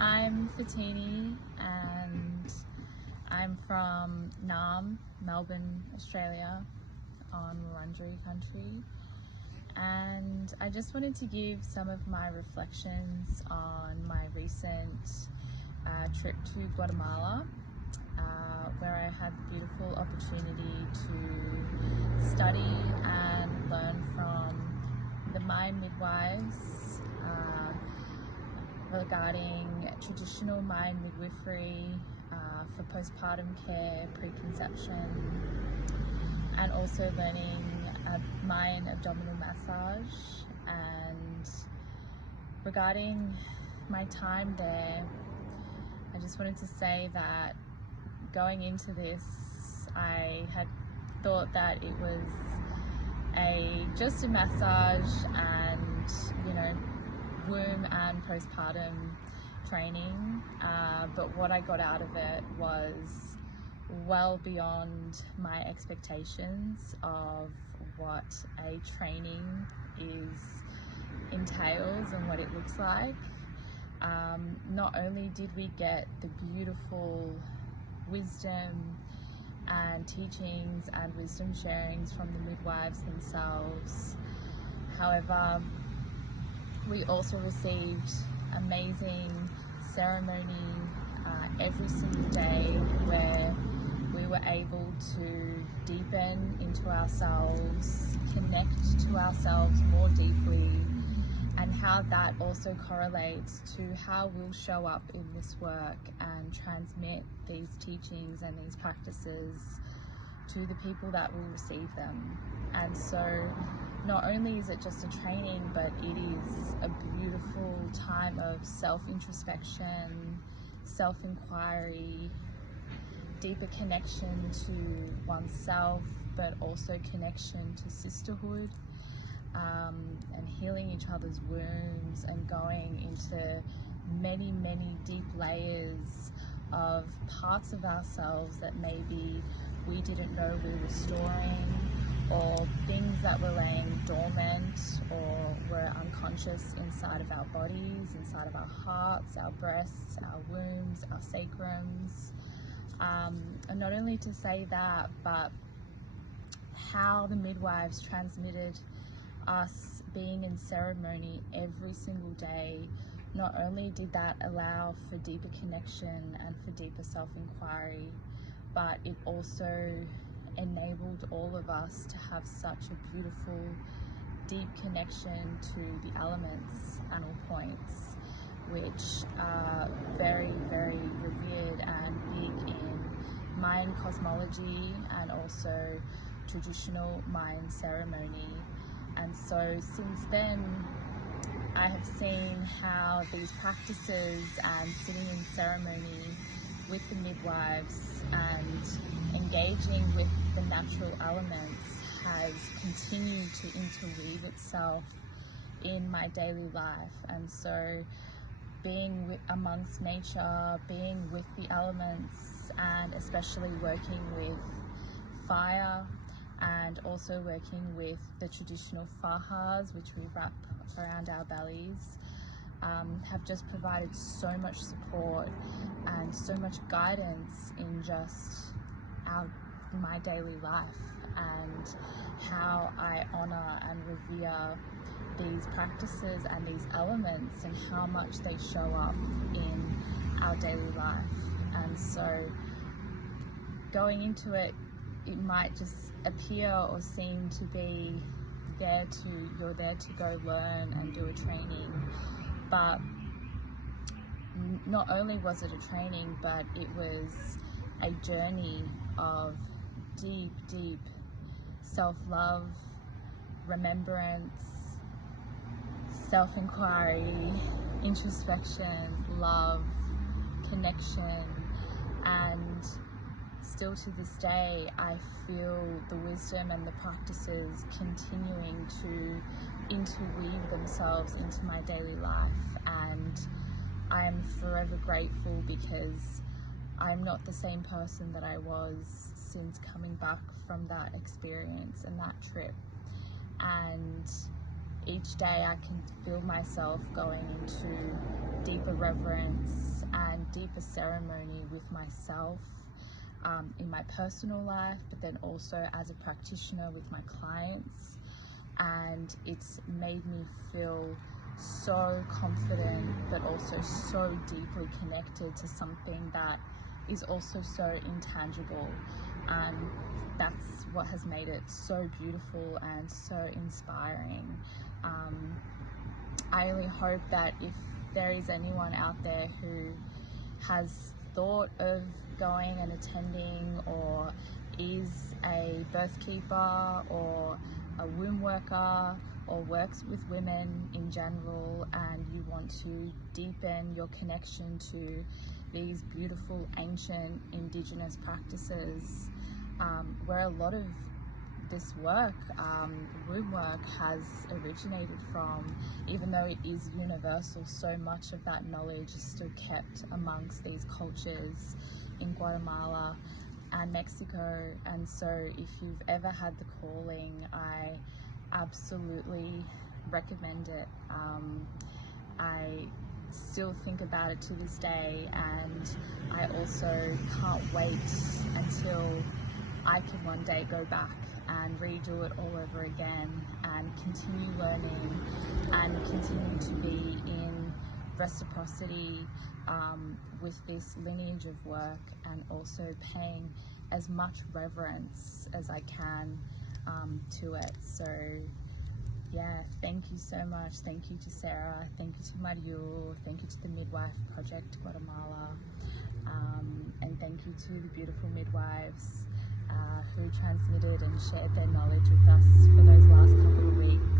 I'm Fotini and I'm from Naarm, Melbourne, Australia, on Wurundjeri country. And I just wanted to give some of my reflections on my recent trip to Guatemala, where I had the beautiful opportunity to study and learn from the Maya midwives regarding traditional Mayan midwifery for postpartum care, preconception, and also learning Mayan abdominal massage. And regarding my time there, I just wanted to say that going into this, I had thought that it was just a massage and, you know, womb and postpartum training, but what I got out of it was well beyond my expectations of what a training entails and what it looks like. Not only did we get the beautiful wisdom and teachings and wisdom sharings from the midwives themselves, however, we also received amazing ceremony every single day, where we were able to deepen into ourselves, connect to ourselves more deeply, and how that also correlates to how we'll show up in this work and transmit these teachings and these practices to the people that will receive them. And so not only is it just a training, but it is a beautiful time of self-introspection, self-inquiry, deeper connection to oneself, but also connection to sisterhood, and healing each other's wounds and going into many, many deep layers of parts of ourselves that maybe we didn't know we were storing, or things that were laying dormant or were unconscious inside of our bodies, inside of our hearts, our breasts, our wombs, our sacrums. And not only to say that, but how the midwives transmitted us being in ceremony every single day. Not only did that allow for deeper connection and for deeper self-inquiry, but it also enabled all of us to have such a beautiful, deep connection to the elements and all points, which are very, very revered and big in Mayan cosmology and also traditional Mayan ceremony. And so since then, I have seen how these practices and sitting in ceremony with the midwives and engaging with the natural elements has continued to interweave itself in my daily life. And so being amongst nature, being with the elements, and especially working with fire, and also working with the traditional fahas, which we wrap around our bellies, have just provided so much support and so much guidance in just my daily life, and how I honor and revere these practices and these elements and how much they show up in our daily life. And so going into it, it might just appear or seem to be you're there to go learn and do a training, but not only was it a training, but it was a journey of deep, deep self-love, remembrance, self-inquiry, introspection, love, connection. And still to this day, I feel the wisdom and the practices continuing to interweave themselves into my daily life, and I am forever grateful, because I'm not the same person that I was since coming back from that experience and that trip. And each day I can feel myself going into deeper reverence and deeper ceremony with myself in my personal life, but then also as a practitioner with my clients. And it's made me feel so confident, but also so deeply connected to something that is also so intangible. And that's what has made it so beautiful and so inspiring. I really hope that if there is anyone out there who has thought of going and attending, or is a birth keeper or a womb worker or works with women in general, and you want to deepen your connection to these beautiful ancient indigenous practices, where a lot of this work, womb work, has originated from. Even though it is universal, so much of that knowledge is still kept amongst these cultures in Guatemala and Mexico. And so if you've ever had the calling, I absolutely recommend it. I still think about it to this day, and I also can't wait until I can one day go back and redo it all over again and continue learning and continue to be in reciprocity with this lineage of work, and also paying as much reverence as I can to it. So yeah, thank you so much. Thank you to Sarah, thank you to Mario, thank you to the Midwife Project Guatemala, and thank you to the beautiful midwives who transmitted and shared their knowledge with us for those last couple of weeks.